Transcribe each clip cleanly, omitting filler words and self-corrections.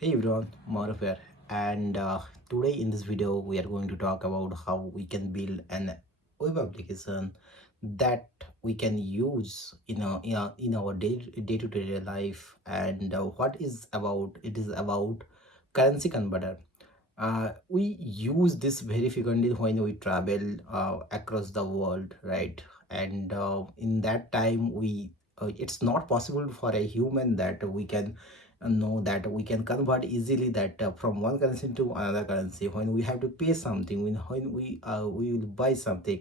Hey everyone, Maharufh here, and today in this video we are going to talk about how we can build an web application that we can use in our day-to-day life. And what is about it is about currency converter. We use this very frequently when we travel across the world, right? And in that time we it's not possible for a human that we can know that we can convert easily that from one currency to another currency when we have to pay something, when we will buy something.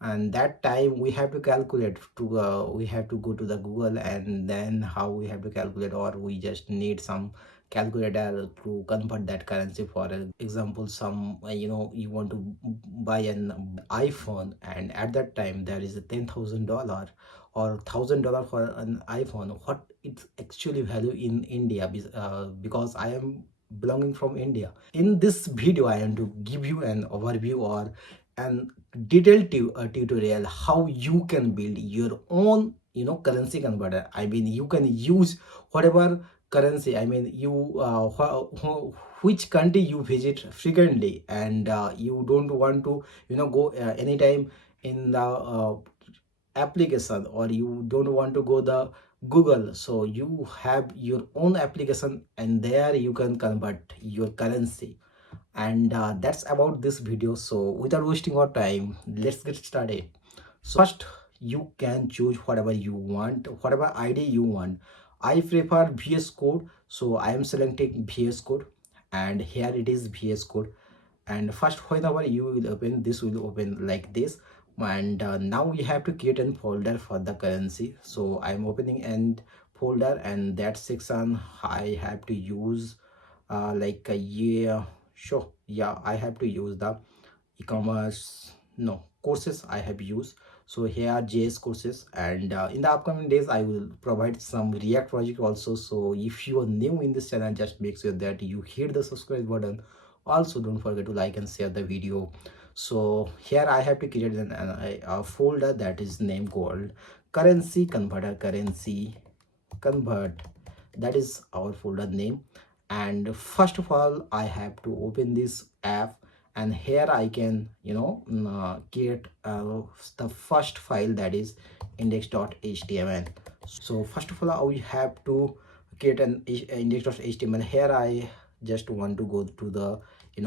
And that time we have to calculate to we have to go to the Google, and then how we have to calculate, or we just need some calculator to convert that currency. For example, some you want to buy an iPhone, and at that time there is a $10,000 or $1,000 for an iPhone. What it's actually value in India, because I am belonging from India. In this video I am to give you an overview or an detailed tutorial how you can build your own currency converter. I mean, you can use whatever currency. I mean, you which country you visit frequently, and you don't want to go anytime in the application, or you don't want to go the Google, so you have your own application, and there you can convert your currency. And that's about this video. So without wasting our time, let's get started. So first, you can choose whatever you want, whatever ID you want. I prefer VS Code, so I am selecting VS Code, and here it is VS Code. And first, whenever you will open, this will open like this. And now we have to create a folder for the currency. So I'm opening and folder, and that section I have to use yeah, sure, yeah, I have to use the e-commerce, no, courses I have used. So here are JS courses, and in the upcoming days I will provide some React project also. So if you are new in this channel, just make sure that you hit the subscribe button. Also don't forget to like and share the video. So here I have to create a folder that is name called currency converter. Currency convert, that is our folder name. And first of all, I have to open this app, and here I can create the first file, that is index.html. So first of all, we have to create an index.html. Here I just want to go to the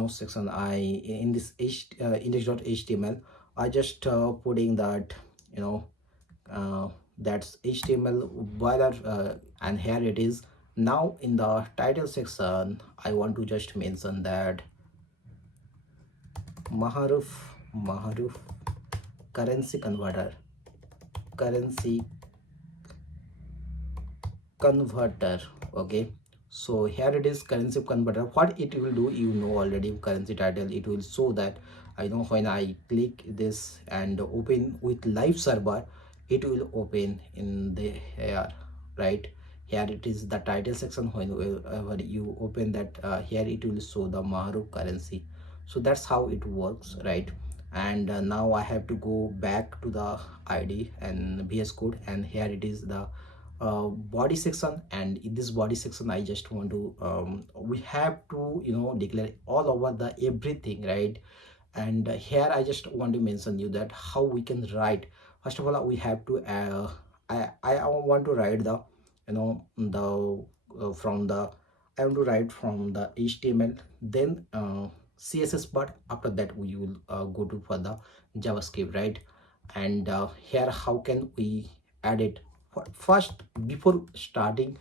section. I in this index.html, I just putting that you know that's HTML boiler, and here it is. Now in the title section, I want to just mention that Maharufh currency converter, currency converter. Okay, so here it is, currency converter. What it will do, already. Currency title, it will show that I know when I click this and open with live server, it will open in the here, right? Here it is the title section. Whenever you open that, here it will show the Maharufh currency. So that's how it works, right? And now I have to go back to the ID and VS Code, and here it is the body section. And in this body section, I just want to we have to declare all over the everything, right? And here I just want to mention you that how we can write. First of all, we have to I want to write the the from the I want to write from the HTML, then CSS part. After that we will go to for the JavaScript, right? And here how can we add it? First, before starting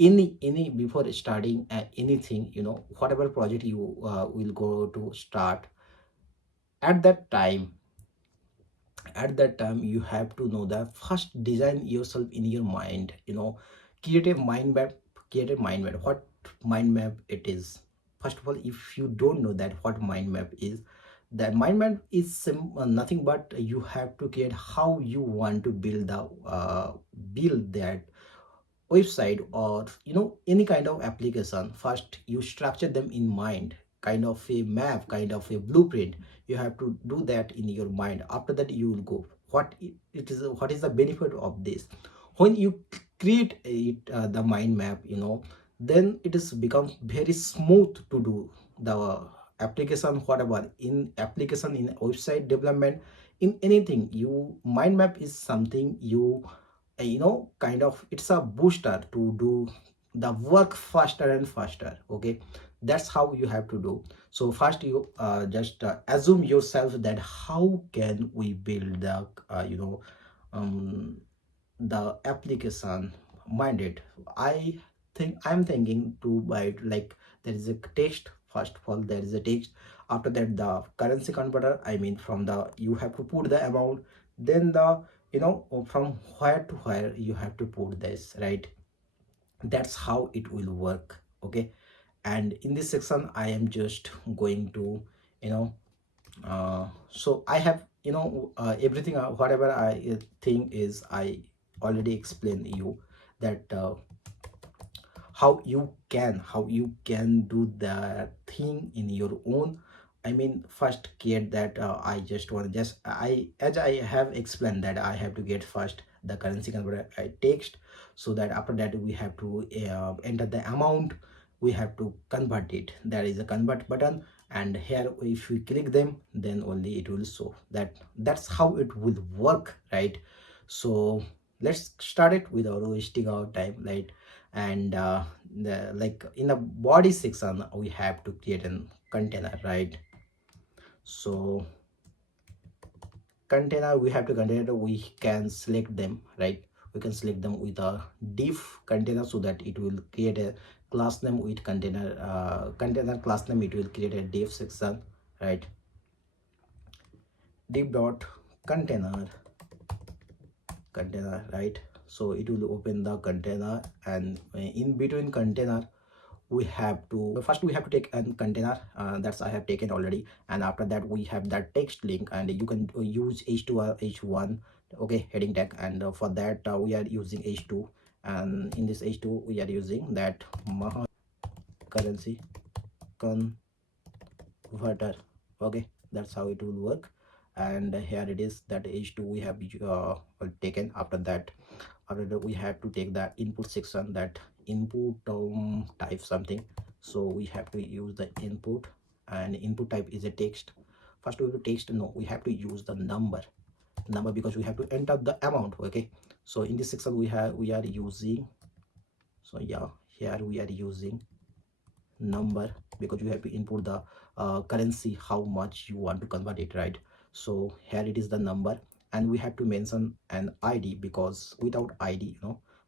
any before starting anything, whatever project you will go to start, at that time you have to know that first design yourself in your mind, create a mind map. What mind map it is? First of all, if you don't know that what mind map is, the mind map is nothing but you have to create how you want to build the build that website, or any kind of application. First you structure them in mind, kind of a map, kind of a blueprint. You have to do that in your mind. After that you will go it is, what is the benefit of this. When you create it, the mind map, then it is become very smooth to do the application. Whatever in application, in website development, in anything, you mind map is something you kind of, it's a booster to do the work faster and faster. Okay, that's how you have to do. So first you just assume yourself that how can we build the um the application minded. I'm thinking to buy it like there is a text. First of all, there is a text. After that, the currency converter, I mean, from the, you have to put the amount. Then the, from where to where you have to put this, right? That's how it will work. Okay, and in this section I am just going to, you know so I have, everything, whatever I think is, I already explained you that how you can do the thing in your own. I mean, first get that, I just want to just, I as I have explained that I have to get first the currency converter text, so that after that we have to enter the amount, we have to convert it. There is a convert button, and here if we click them, then only it will show that. That's how it will work, right? So let's start it without wasting our time, right? And like in the body section we have to create a container, right? So container, we have to container, we can select them, right? We can select them with a div container, so that it will create a class name with container, container class name, it will create a div section, right? Div dot container, container, right? So it will open the container, and in between container we have to, first we have to take a container, that's I have taken already. And after that we have that text link, and you can use h2 or h1, okay, heading tag. And for that we are using h2, and in this h2 we are using that currency converter. Okay, that's how it will work. And here it is, that h2 we have taken. After that we have to take the input section, that input type something. So we have to use the input, and input type is a text. First we have to text, no, we have to use the number because we have to enter the amount. Okay, so in this section we are using, so yeah, here we are using number, because you have to input the currency, how much you want to convert it, right? So here it is the number, and we have to mention an id, because without id,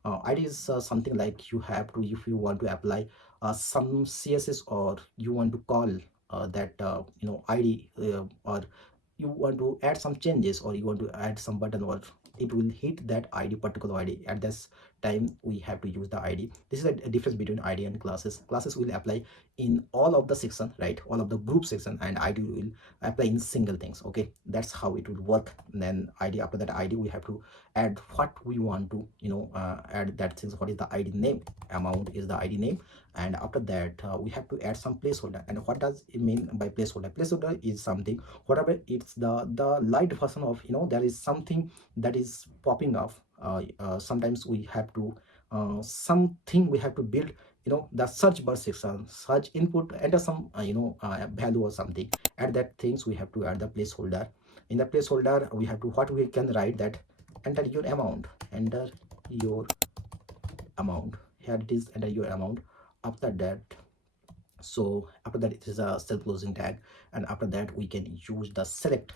id is something like you have to, if you want to apply some css, or you want to call that id, or you want to add some changes, or you want to add some button, or it will hit that id, particular id. At this time we have to use the id. This is a difference between id and classes. Classes will apply in all of the section, right? All of the group section, and id will apply in single things. Okay, that's how it will work. And then id, after that id we have to add what we want to, add that things. What is the id name? Amount is the id name. And after that we have to add some placeholder. And what does it mean by placeholder? Placeholder is something, whatever, it's the light version of, there is something that is popping off. Sometimes we have to something we have to build, the search bar section, search input, enter some value or something. At that things we have to add the placeholder. In the placeholder we have to, what we can write, that enter your amount, enter your amount. Here it is, enter your amount. After that, so after that it is a self closing tag. And after that we can use the select,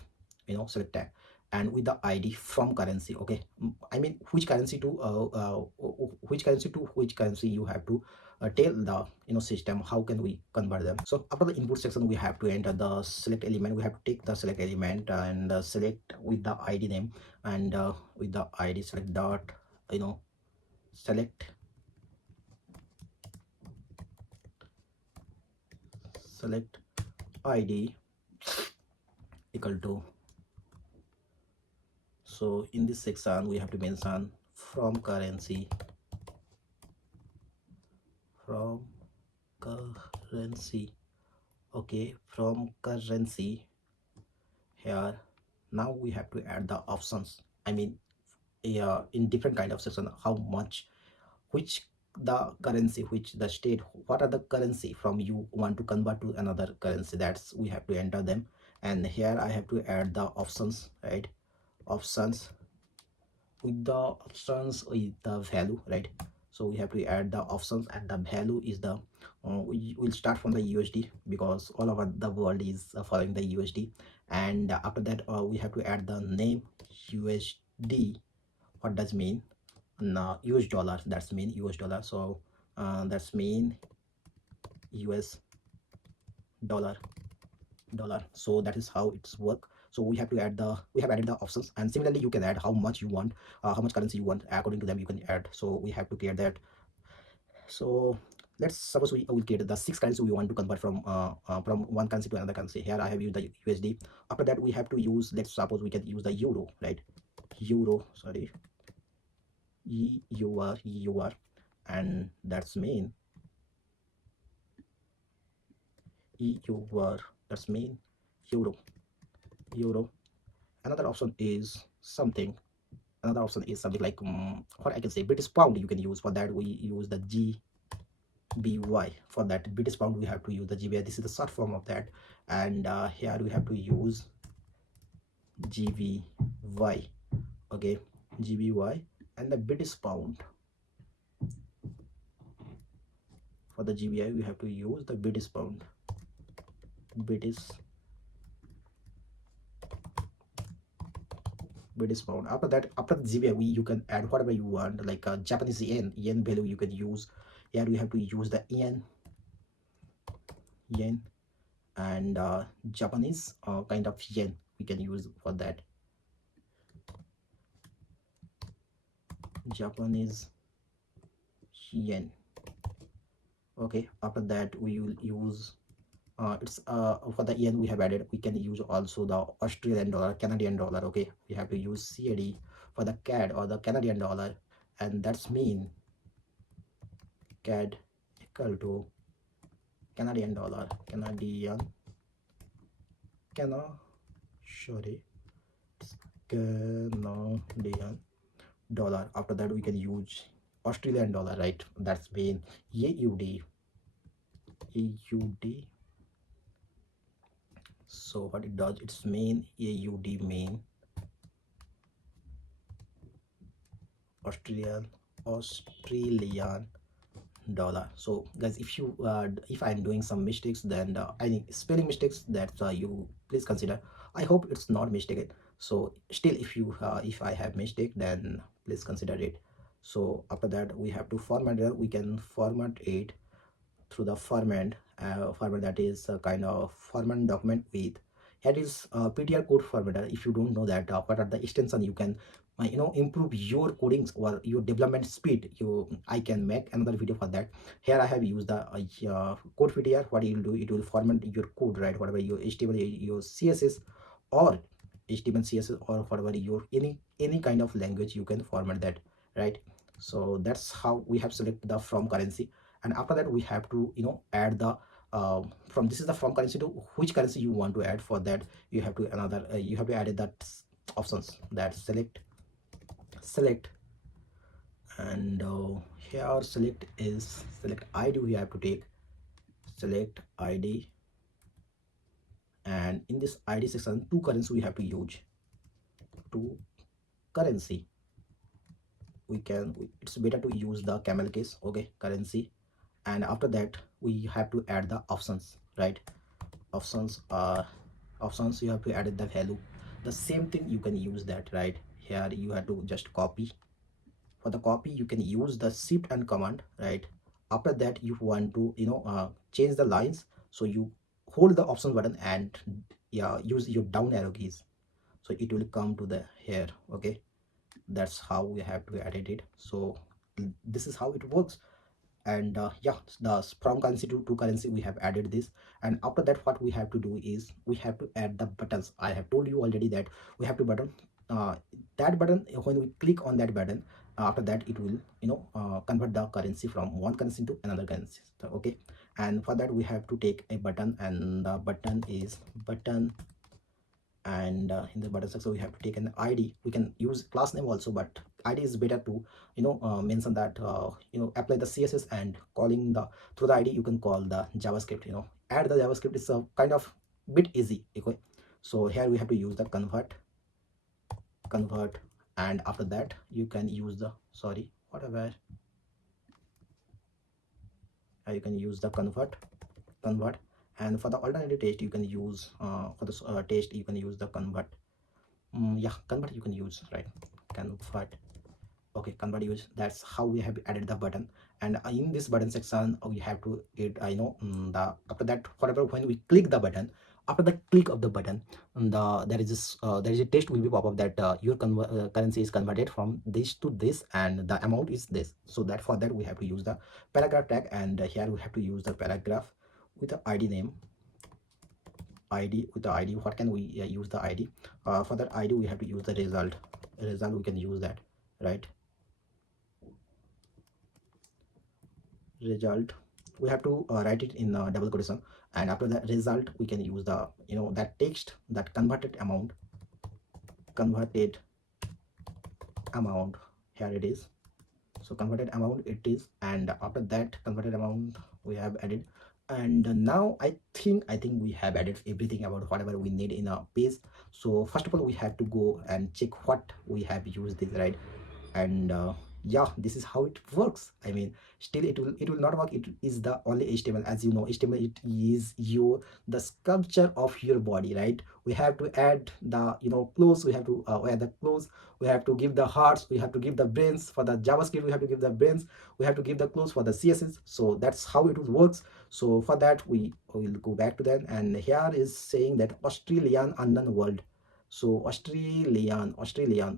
select tag, and with the id from currency. Okay, I mean, which currency to which currency you have to tell the system how can we convert them. So after the input section we have to enter the select element. We have to take the select element and select with the id name. And with the id select dot, select select id equal to, so in this section we have to mention from currency, from currency. Okay, from currency. Here now we have to add the options. I mean, yeah, in different kind of section, how much, which the currency, which the state, what are the currency from you want to convert to another currency, that's we have to enter them. And here I have to add the options, right? Options, with the options with the value, right? So we have to add the options, and the value is the we will start from the USD, because all over the world is following the USD. And after that we have to add the name USD. What does mean? No, US dollars, that's mean US dollar. So that's mean US dollar. So that is how it's work. So we have to add the, we have added the options, and similarly you can add how much you want, how much currency you want, according to them you can add. So we have to create that. So let's suppose we will create the 6 currency we want to convert from one currency to another currency. Here I have used the USD. After that we have to use, let's suppose we can use the euro, right? Euro, sorry, EUR, and that's mean EUR, that's mean euro. Another option is something, another option is something like what I can say, British pound you can use. For that we use the GBY. For that British pound we have to use the GBY. This is the short form of that. And here we have to use GBY, okay, GBY. And the British pound, for the GBI we have to use the British pound, British pound. After that, after the GBI you can add whatever you want, like Japanese yen value you can use. Here we have to use the yen, and Japanese kind of yen we can use for that, Japanese yen. Okay, after that we will use it's for the yen we have added. We can use also the Australian dollar, Canadian dollar. Okay, we have to use CAD for the CAD or the Canadian dollar, and that's mean CAD equal to Canadian dollar, Canadian dollar. After that we can use Australian dollar, right? That's mean AUD. So what it does, it's mean AUD mean Australian dollar. So guys, if you if I'm doing some mistakes, then any spelling mistakes, that you please consider. I hope it's not mistaken. So still, if I have mistake, then please consider it. So after that we have to format it. We can format it through the format that is a kind of format document with, that is PTR code formatter. If you don't know that what are the extension, you can improve your codings or your development speed. I can make another video for that. Here I have used the code PTR. What it will do, it will format your code, right? Whatever your HTML, your CSS, or HTML CSS, or whatever your any kind of language, you can format that, right? So that's how we have selected the from currency. And after that we have to add the from, this is the from currency, to which currency you want to add. For that you have to you have to add that options, that select, and here select is select ID. We have to take select ID, and in this ID section, two currency we have to use, two currency. It's better to use the camel case, okay, currency. And after that we have to add the options, right? Options you have to add the value. The same thing you can use that, right? Here you have to just copy. For the copy you can use the shift and command, right? After that you want to change the lines, so you hold the option button and use your down arrow keys, so it will come to the here, okay? That's how we have to edit it. So this is how it works. And the from currency to currency we have added this. And after that what we have to do is we have to add the buttons. I have told you already that we have to button that button. When we click on that button, after that it will convert the currency from one currency to another currency, so, okay. And for that we have to take a button, and the button is button. And in the button section we have to take an ID. We can use class name also, but id is better to mention that apply the css, and calling the through the id you can call the javascript. Add the javascript is a kind of bit easy. Okay, so here we have to use the convert, and after that you can use the sorry whatever you can use the convert. And for the alternative text you can use for the text you can use the convert. Yeah, convert you can use, right? Convert. Okay, convert use. That's how we have added the button. And in this button section we have to it the after that whatever when we click the button, after the click of the button, there is this there is a text will be pop up that your currency is converted from this to this and the amount is this. So that for that we have to use the paragraph tag, and here we have to use the paragraph with the id name. Id with the id, what can we use the id for that id we have to use the result. We can use that, right? Result we have to write it in double quotation, and after that result we can use the that text, that converted amount. Here it is. So converted amount it is, and after that converted amount we have added. And now I think we have added everything about whatever we need in a page. So first of all we have to go and check what we have used this, right? And yeah, this is how it works. I mean, still it will not work. It is the only html. As you know, html it is your the sculpture of your body, right? We have to add the clothes, we have to wear the clothes, we have to give the hearts, we have to give the brains. For the javascript we have to give the brains, we have to give the clothes for the css. So that's how it works. So for that we will go back to that, and here is saying that Australian unknown world. So Australian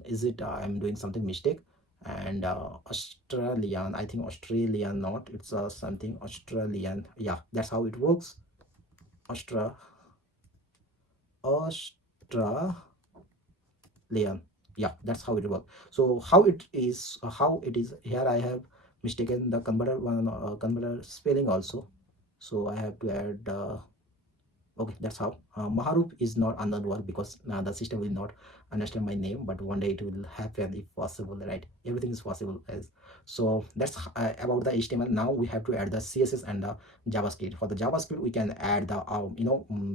is it I'm doing something mistake. And Australian, I think Australian, not it's something Australian. Yeah, that's how it works. Australian. Yeah, that's how it works. So how it is here, I have mistaken the converter spelling also. So I have to add okay, that's how Maharufh is not another word, because the system will not understand my name, but one day it will happen if possible, right? Everything is possible. As so that's about the html. Now we have to add the css and the javascript. For the javascript we can add the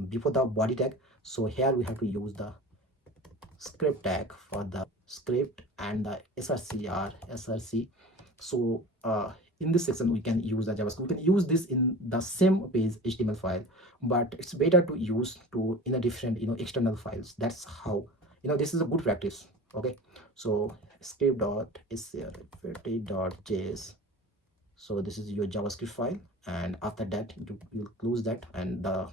before the body tag. So here we have to use the script tag for the script and the src. So in this section we can use the javascript. We can use this in the same page html file, but it's better to use to in a different external files. That's how this is a good practice. Okay, so script.src.js. so this is your javascript file, and after that you close that, and the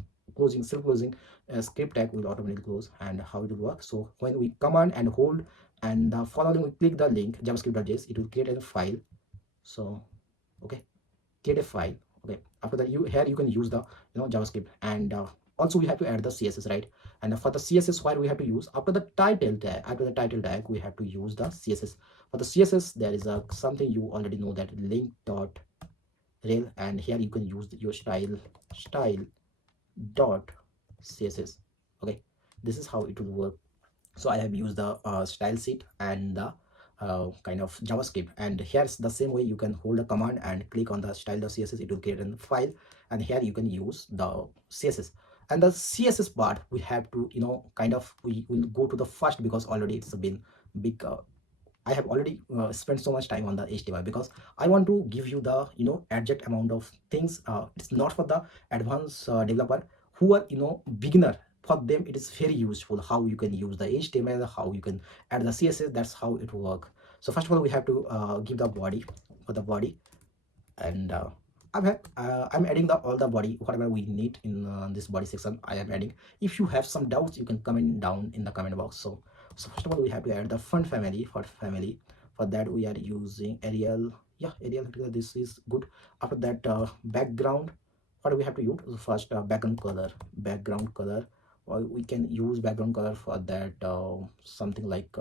self closing script tag will automatically close. And how it will work, so when we command and hold and following we click the link javascript.js, it will create a file. So okay, create a file. Okay, after that you can use the javascript, and also we have to add the css, right? And for the css file we have to use after the title tag we have to use the css. For the css there is a something you already know, that link dot rel, and here you can use your style dot css. Okay, this is how it will work. So I have used the style sheet and the kind of javascript, and here's the same way. You can hold a command and click on the style.css, it will create a file, and here you can use the css. And the css part we have to kind of we will go to the first, because already it's been big I have already spent so much time on the HTML, because I want to give you the exact amount of things. It's not for the advanced developer who are beginner. For them it is very useful how you can use the HTML, how you can add the CSS. That's how it will work. So first of all we have to give the body. For the body, and I'm adding all the body whatever we need in this body section. I am adding. If you have some doubts you can comment down in the comment box. So first of all we have to add the font family. For that we are using Arial. Yeah, Arial, this is good. After that background, what do we have to use? First background color, or we can use background color. For that something like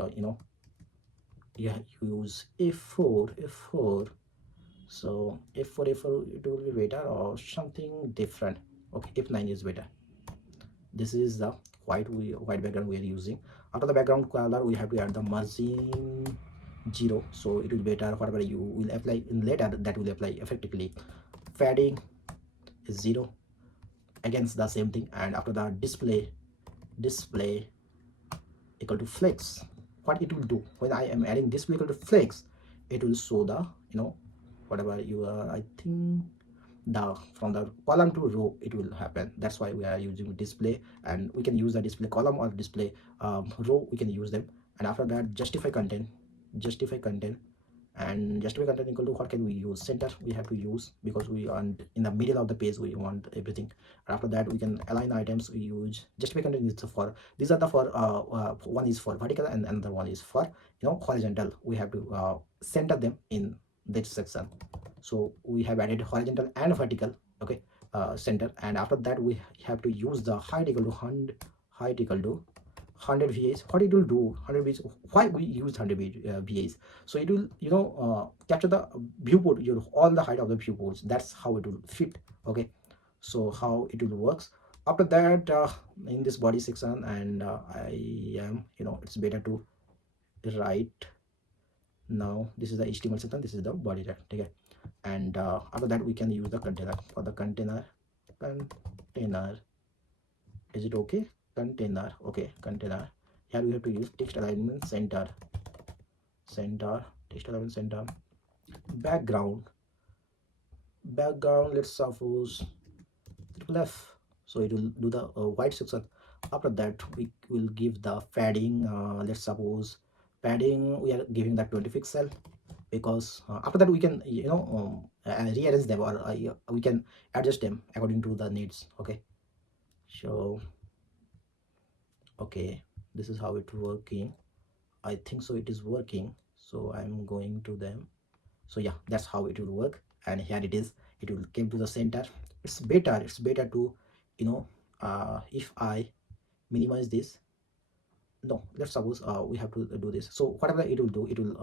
yeah, use f4. So f4 it will be better, or something different. Okay, f9 is better. This is the white background we are using. After the background color we have to add the margin 0, so it will better. Whatever you will apply in later, that will apply effectively. Padding is 0, against the same thing. And after that, display equal to flex. What it will do when I am adding display equal to flex, it will show the, whatever you are, I think, the from the column to row it will happen. That's why we are using display, and we can use the display column or display row, we can use them. And after that, justify content. And justify content equal to, what can we use? Center we have to use, because we want in the middle of the page, we want everything. And after that, we can align items. We use justify content is for, these are the for one is for vertical and another one is for horizontal. We have to center them in this section. So we have added horizontal and vertical, okay, center. And after that, we have to use the height equal to 100, height equal to 100 VAs. What it will do, 100 VAs, why we use 100 VAs? So it will capture the viewport, all the height of the viewports. That's how it will fit, okay. So how it will works. After that, in this body section, and I am, it's better to write. Now this is the HTML section, this is the body tag, okay. And after that, we can use the container. For the container, is it okay? Container, okay, container. Here we have to use text alignment center, text alignment center. Background, let's suppose left, so it will do the white section. After that, we will give the padding. Let's suppose padding, we are giving that 20 pixel, because after that we can rearrange them, or we can adjust them according to the needs, okay. So okay, this is how it's working. I think so it is working, so I'm going to them. So yeah, that's how it will work. And here it is, it will come to the center. It's better to if I minimize this. No, let's suppose we have to do this. So whatever it will do, it will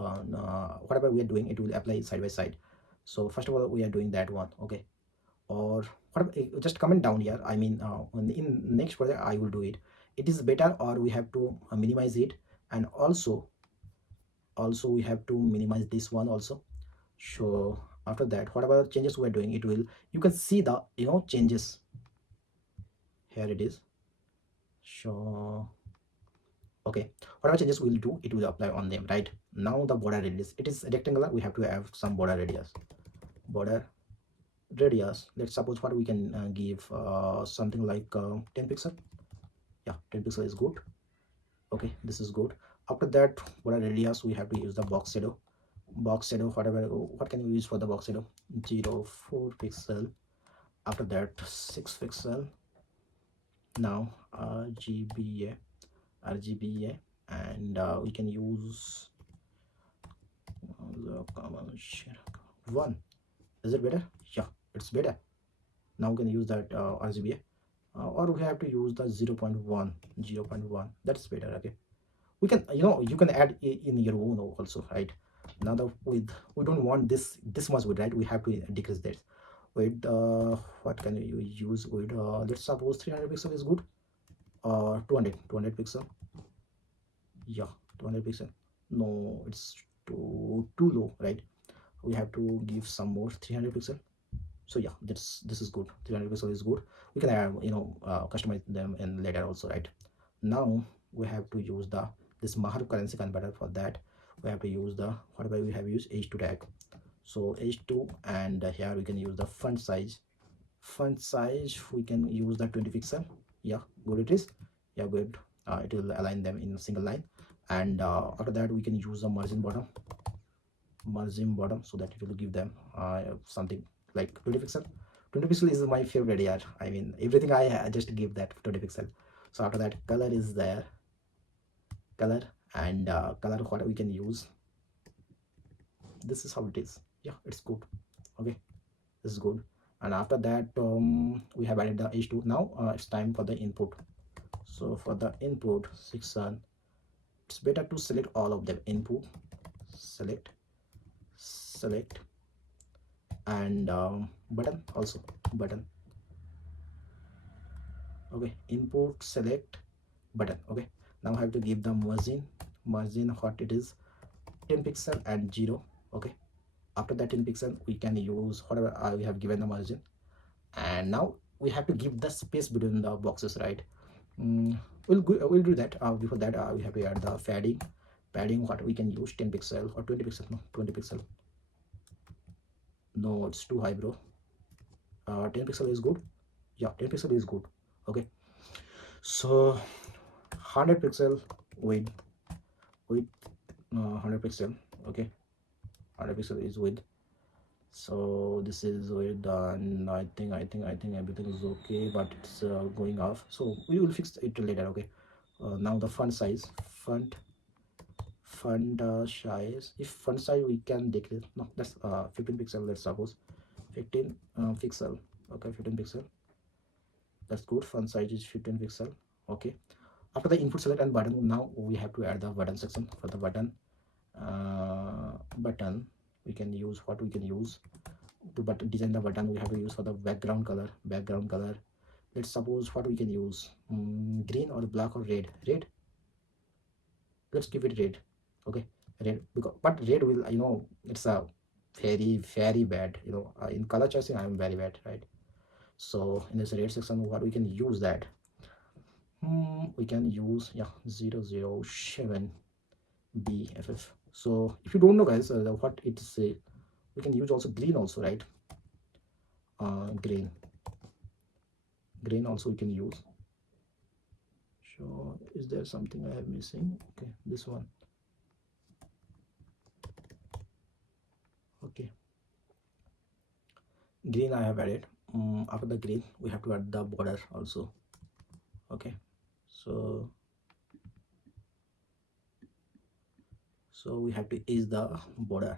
whatever we are doing, it will apply side by side. So first of all, we are doing that one, okay. Or whatever, just comment down here. I mean, in next project I will do it. It is better, or we have to minimize it. And also we have to minimize this one also. So after that, whatever changes we are doing, it will, you can see the changes. Here it is. So okay, whatever changes we'll do, it will apply on them, right? Now the border radius, it is rectangular, we have to have some border radius. Let's suppose what we can give something like 10 pixel. Yeah, 10 pixel is good, okay, this is good. After that, border radius, we have to use the box shadow. Whatever, what can we use for the box shadow? 0.4 pixel. After that, 6 pixel. Now RGBA, and we can use the common share 1. Is it better? Yeah, it's better. Now we can use that RGBA, or we have to use the 0.1. That's better, okay. We can, you can add in your own also, right? Now the width, we don't want this much width, right? We have to decrease that width. What can you use with let's suppose 300 pixel is good, or 200 pixel. Yeah, 200 pixel. No, it's too low, right? We have to give some more, 300 pixel. So yeah, this is good. 300 pixel is good. We can have customize them in later also, right? Now we have to use this Maharufh currency converter. For that, we have to use the whatever we have used, h2 tag. So h2, and here we can use the font size. We can use the 20 pixel. Yeah, good it is. Yeah, good. It will align them in a single line. And after that, we can use the margin bottom, so that it will give them something like 20 pixel. 20 pixel is my favorite area. I mean, everything I just give that 20 pixel. So after that, color is there, color, and color, what we can use, this is how it is. Yeah, it's good, okay, this is good. And after that, we have added the h2. Now it's time for the input. So for the input section, it's better to select all of them. Input, select, and button also, button, okay. Input, select, button, okay. Now I have to give the margin, what it is, 10 pixel and 0. Okay, after that 10 pixel we can use whatever we have given the margin, and now we have to give the space between the boxes, right? We'll do that. Before that, we have to add the padding. What we can use, 10 pixel or 20 pixel? No, 20 pixel. No, it's too high, bro. 10 pixel is good. Yeah, 10 pixel is good. Okay, so 100 pixel width, 100 pixel. Okay, 100 pixel is width. So this is width, and I think everything is okay, but it's going off, so we will fix it later. Okay, now the font size, font size. If font size we can decrease, no, that's 15 pixel, let's suppose 15 pixel. Okay, 15 pixel, that's good. Font size is 15 pixel. Okay, after the input select and button, now we have to add the button section. For the button, we can use what we can use to design the button. We have to use for the background color. Let's suppose what we can use, green or black or red. Let's give it red. Okay, red, because but red will, it's a very bad, in color choosing I am very bad, right? So in this red section, what we can use that, we can use, yeah, 007 BFF. So if you don't know, guys, what it's we can use also green also, right? Green also we can use. So is there something I am missing? Okay, this one. Okay, green I have added. After the green, we have to add the border also. Okay, so we have to ease the border.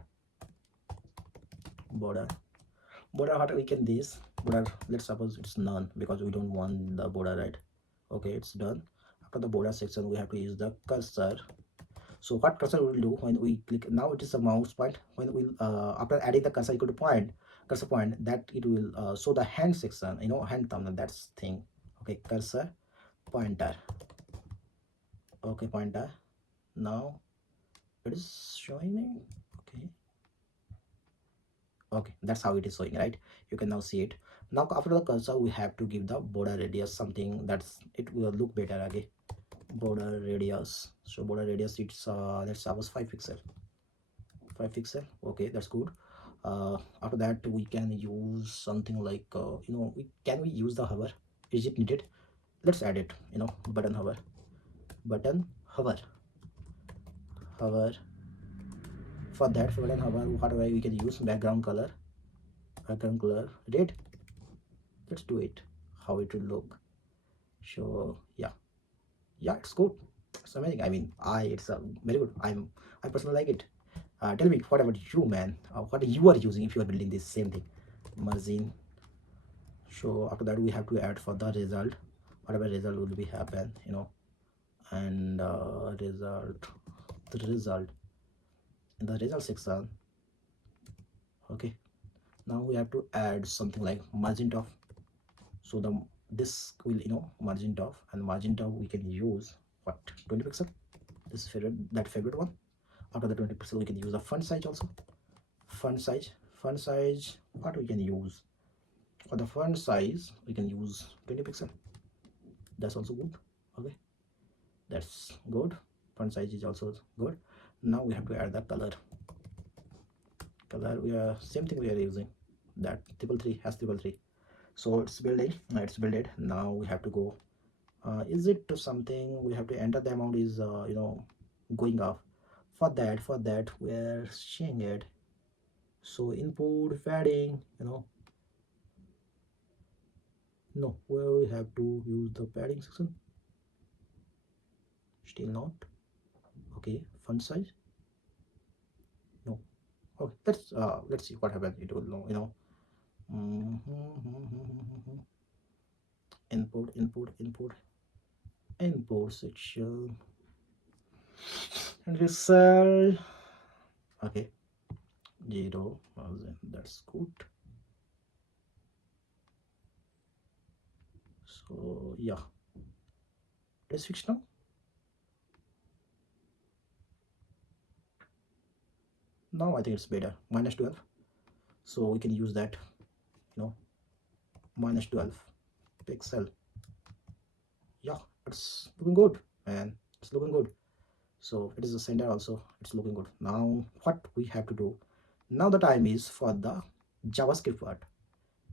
What we can this border, let's suppose it's none, because we don't want the border, right? Okay, it's done. After the border section, we have to use the cursor. So what cursor will do when we click, now it is a mouse point. When we after adding the cursor equal to cursor point, that it will show the hand section, hand thumbnail, that's thing. Okay, cursor pointer. Okay, pointer. Now it is showing me. Okay, that's how it is showing, right? You can now see it. Now after the cursor, we have to give the border radius, something that's it will look better. Okay, border radius. So border radius, it's let's suppose 5 pixel. Okay, that's good. After that, we can use something like can we use the hover? Is it needed? Let's add it. Button hover. For that, for button hover, what way we can use background color red. Let's do it, how it will look. So yeah, it's good. It's amazing. I mean, it's very good. I personally like it. Tell me, what about you, man? What you are using if you are building this same thing, margin? So after that, we have to add for the result, whatever result will be happen, and the result in the result section. Okay, now we have to add something like margin top. So this will, margin top, and margin top we can use what, 20 pixel. This favorite one. After the 20 pixel, we can use the font size also. Font size, what we can use for the font size, we can use 20 pixel. That's also good. Okay, that's good. Font size is also good. Now we have to add the color. We are same thing we are using, that 333. So it's building. Now we have to go, is it to something we have to enter the amount is going off. For that we are seeing it. So input padding, no, where we have to use the padding section, still not. Okay, font size, no. Okay, let's see what happens. It will know, input section and result. Okay, 0,000, that's good. So yeah, let's fix now. Now I think it's better, -12. So we can use that, -12 pixel. Yeah, it's looking good, and it's looking good. So it is the center also, it's looking good. Now what we have to do, now the time is for the JavaScript part.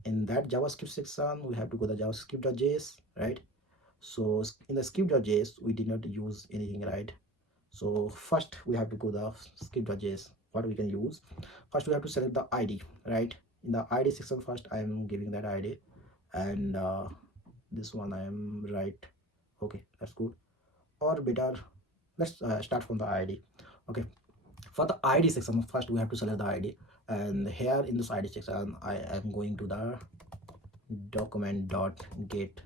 In that JavaScript section we have to go to javascript.js, right? So in the script.js we did not use anything, right? So first we have to go the script.js. What we can use, first we have to select the id, right? In the id section, first I am giving that id, and this one I am right. Okay, that's good. Or better, let's start from the id. Okay, for the id section, first we have to select the id, and here in this id section I am going to the document dot get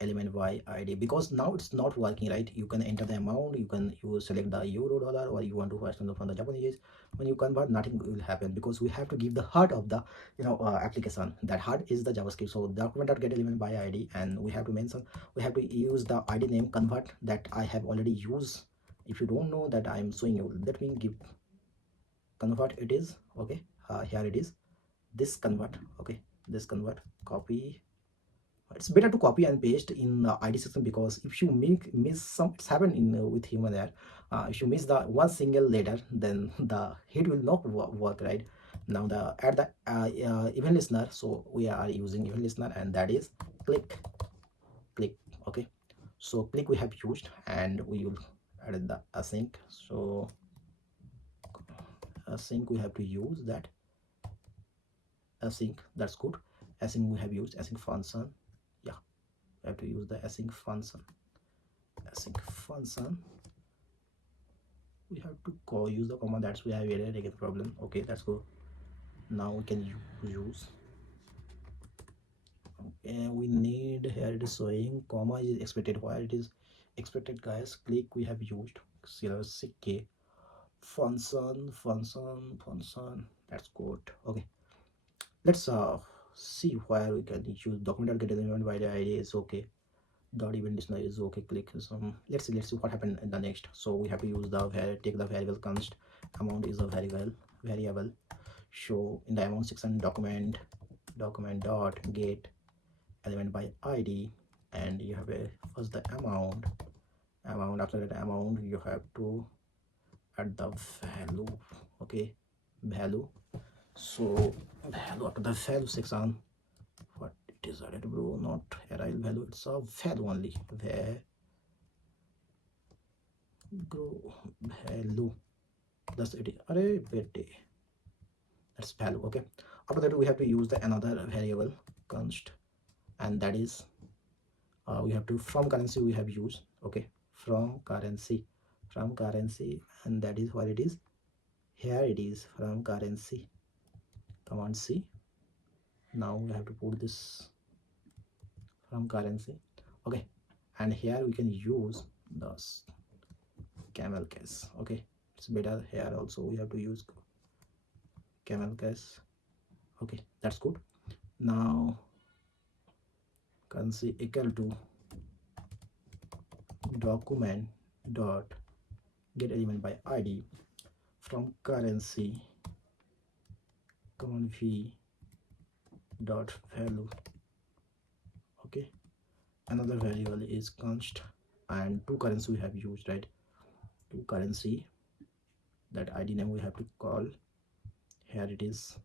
element by id, because now it's not working, right? You can enter the amount, you select the euro, dollar, or you want to first from the Japanese. When you convert, nothing will happen, because we have to give the heart of the application. That heart is the JavaScript. So document.get element by id, and we have to mention, we have to use the id name convert that I have already used. If you don't know that, I am showing you. Let me give convert. It is okay. Here it is, this convert. Okay, this convert, copy. It's better to copy and paste in the id system, because if you miss some, it's happened in with human there. If you miss the one single letter, then the hit will not work, right? Now the add the event listener. So we are using event listener, and that is click. Okay, so click we have used, and we will add the async. So async we have to use that async. That's good. Async we have used async function. Yeah, we have to use the async function. Async function, we have to use the comma. That's we have error again problem. Okay, that's good. Now we can use, and we need, here it is showing comma is expected. Where it is expected, guys? Click we have used CK function. That's good. Okay, let's see where we can use document get element by the id is okay. Dot event listener is okay. Click some. Let's see what happened in the next. So we have to use the take the variable const. Amount is a variable. Show in the amount section document dot get element by id, and you have a first the amount. After that amount you have to add the value. Okay, value. So value, after the value section, what it is added, bro? Not array value, it's a value only. Value, that's it. Array bete, that's value. Okay, after that we have to use the another variable const, and that is we have to from currency we have used. Okay, from currency, and that is what it is. Here it is from currency. Command C. Now we have to put this from currency. Okay, and here we can use the camel case. Okay, it's better. Here also we have to use camel case. Okay, that's good. Now currency equal to document dot get element by id from currency command v dot value. Okay, another variable is const, and two currency we have used, right? Two currency, that id name we have to call. Here it is,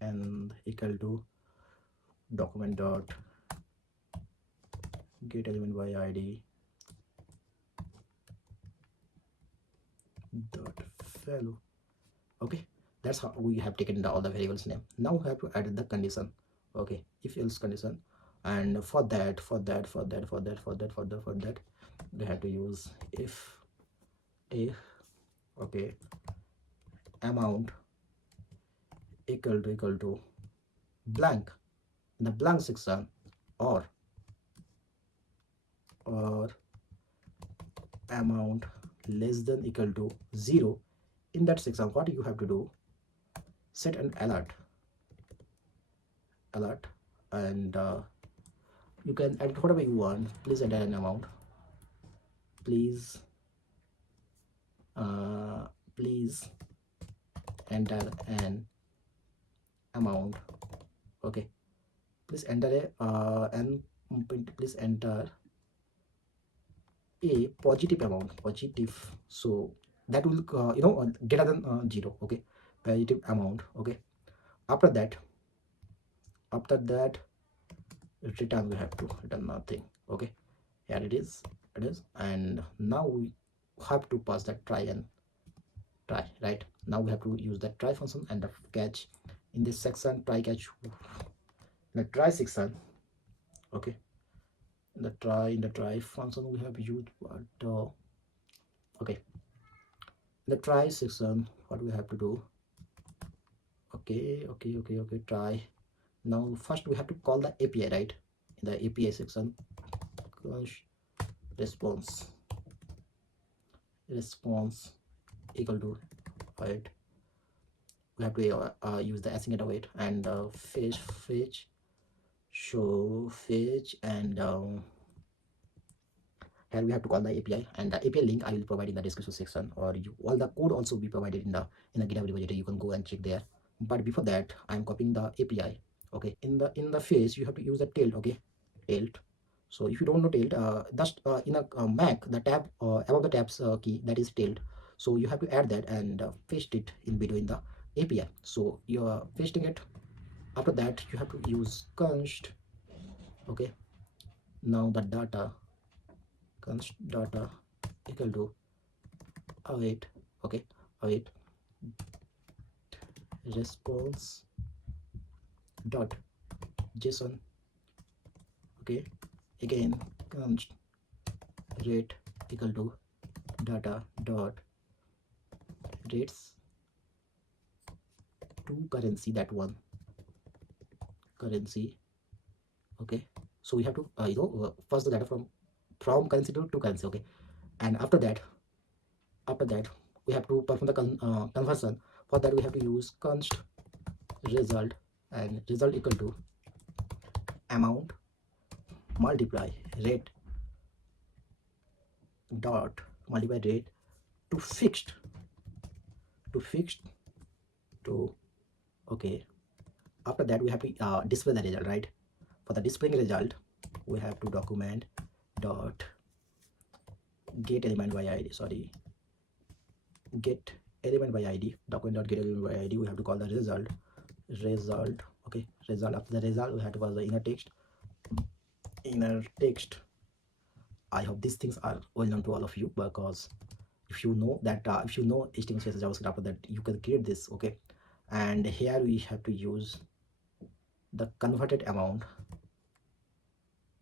and equal to document dot get element by id dot value. Okay, that's how we have taken all the variables name. Now we have to add the condition. Okay, if else condition, and for that we have to use if okay, amount equal to blank in the blank section, or amount less than equal to 0. In that section, what you have to do, set an alert, and you can add whatever you want. Please enter an amount. Please enter an amount. Okay, please enter please enter a positive amount, positive, so that will greater than 0. Okay, positive amount. Okay, after that, after that, return, we have to return nothing. Okay, here it is, and now we have to pass that try and try. Right now we have to use the try function and the catch in this section. Try catch in the try section. Okay, in the try function we have used, but okay, in the try section what we have to do. Okay, try. Now first we have to call the API, right? In the API section, response equal to, right, we have to use the async data wait and fetch show fetch, and here we have to call the API, and the API link I will provide in the description section, or all the code also be provided in the GitHub repository. You can go and check there. But before that, I am copying the API. Okay, in the phase you have to use the tilde. Okay, tilde. So if you don't know tilde, just in a Mac, the tab above the tabs key, that is tilde. So you have to add that and paste it in between the API. So you are pasting it. After that, you have to use const. Okay, now the const data equal to await. Okay, await response dot json. Okay, again const rate equal to data dot rates to currency, that one currency. Okay, so we have to pass the data from currency to currency. Okay, and after that we have to perform the conversion. For that we have to use const result, and result equal to amount multiply rate dot multiply rate to fixed to. Okay, after that we have to display the result, right? For the displaying result we have to document dot get element by id, sorry, get element by id, document dot get element by id. We have to call the result. Okay, result. After the result we have to call the inner text. I hope these things are well known to all of you, because if you know that if you know HTML CSS JavaScript, after that you can create this. Okay, and here we have to use the converted amount,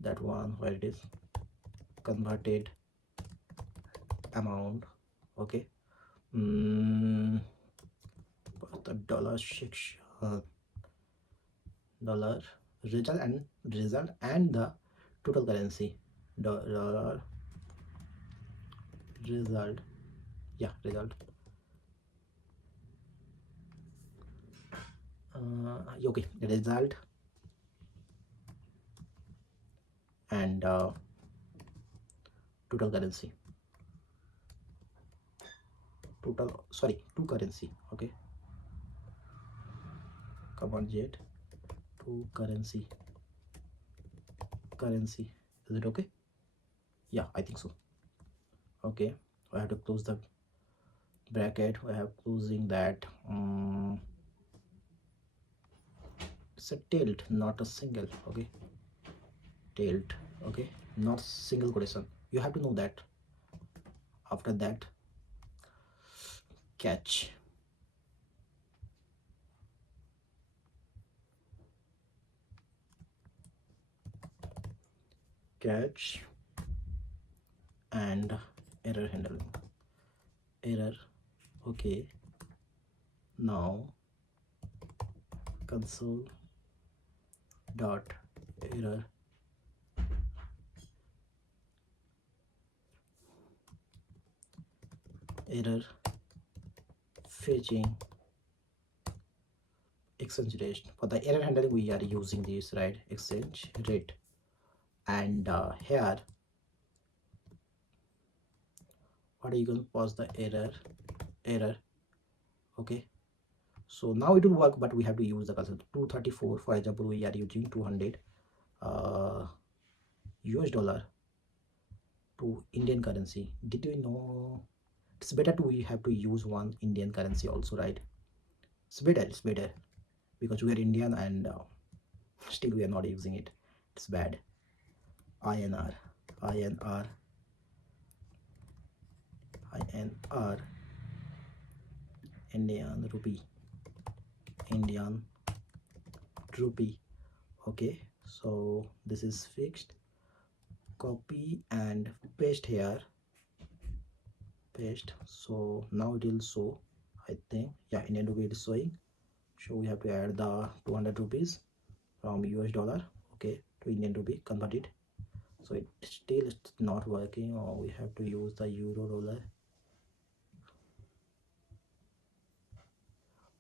that one, where it is converted amount. Okay, the dollar section, dollar result and the total currency, dollar result, yeah, result. Okay, the result and total currency, to currency. Okay, command jet to currency. Is it okay? Yeah, I think so. Okay, I have to close the bracket. I have closing that. It's a tilt, not a single. Okay, tilt. Okay, not single quotation, you have to know that. After that, catch. And error handling. Error. Okay, now console dot error fetching exchange rate. For the error handling we are using this, right, exchange rate. And here what are you going to pass the error. Okay, So now it will work, but we have to use the concept 234. For example, we are using 200 US dollar to Indian currency. Did you know it's better to we have to use one Indian currency also, right? It's better because we are Indian and still we are not using it. It's bad. INR, INR, INR, Indian rupee, Indian rupee. Okay, so this is fixed. Copy and paste here, paste. So now it will show, I think, yeah, Indian rupee is showing. So we have to add the 200 rupees from US dollar, okay, to Indian rupee, convert it. So it still it's not working, or we have to use the euro dollar.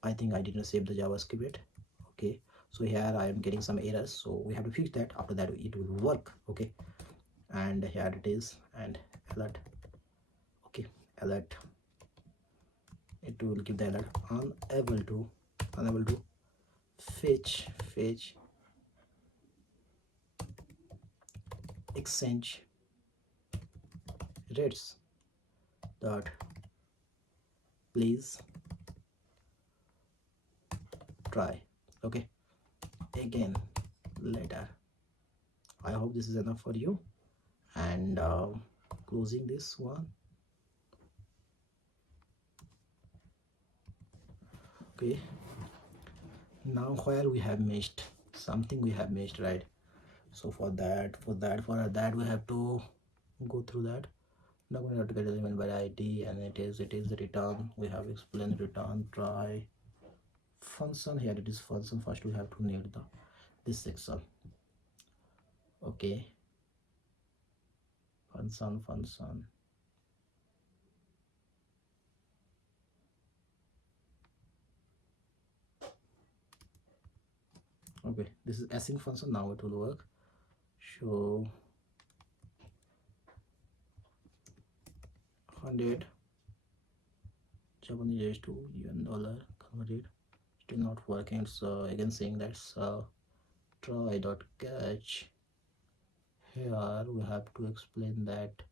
I think I didn't save the JavaScript. Okay, so here I am getting some errors, so we have to fix that. After that it will work. Okay, and here it is, and alert. Okay, alert, it will give the alert unable to fetch exchange rates dot please try. Okay, again later. I hope this is enough for you. And closing this one. Okay, now where we have missed something, we have missed, right? So for that we have to go through that. Now we have to get element by ID, and it is the return. We have explained return, try, function. Here it is function. First we have to need the this section. Okay, function. Okay, this is async function. Now it will work. Show 100 Japanese to UN dollar, converted. Still not working. It's again saying that's try dot catch. Here we have to explain that.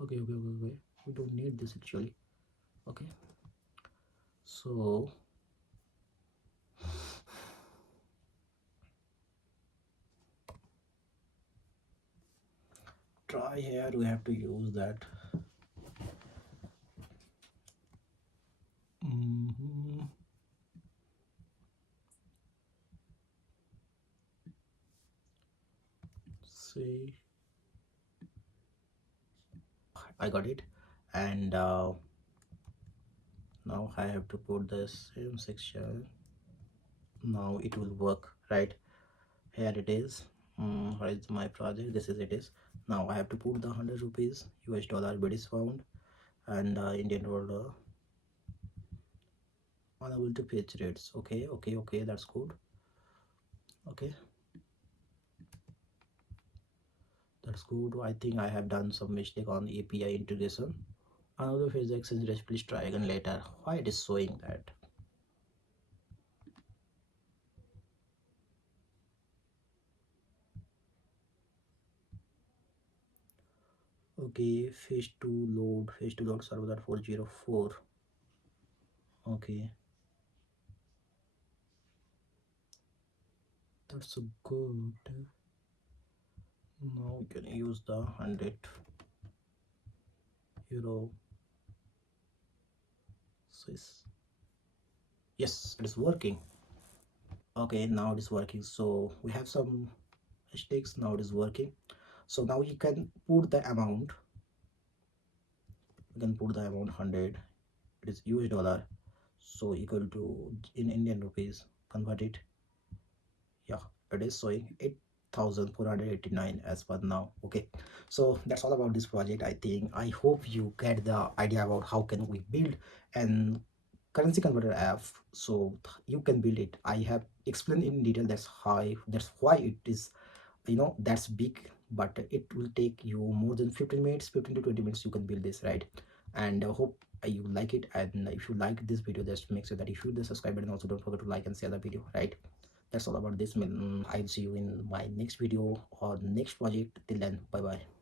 Okay, we don't need this actually. Okay, so try, here we have to use that. See, I got it. And now I have to put the same section. Now it will work, right? Here it is. Where is my project? This is it is. Now I have to put the 100 rupees US dollar British pound and Indian dollar. Unable to fetch rates. Okay, that's good. Okay, that's good. I think I have done some mistake on API integration. Another phase exchange rate, please try again later. Why it is showing that? Okay, phase to load server 404. Okay, that's so good. Now we can use the 100 euro Swiss. Yes, it is working. Okay, now it is working. So we have some mistakes. Now it is working. So now you can put the amount. You can put the amount 100. It is US dollar, so equal to in Indian rupees. Convert it. Yeah, it is showing 8,489 as per now. Okay, so that's all about this project. I hope you get the idea about how can we build an currency converter app, so you can build it. I have explained in detail. That's why it is, that's big, but it will take you more than 15 minutes, 15 to 20 minutes. You can build this, right? And hope you like it. And if you like this video, just make sure that you hit the subscribe button. Also don't forget to like and share the video, right? That's all about this. I'll see you in my next video or next project. Till then, bye bye.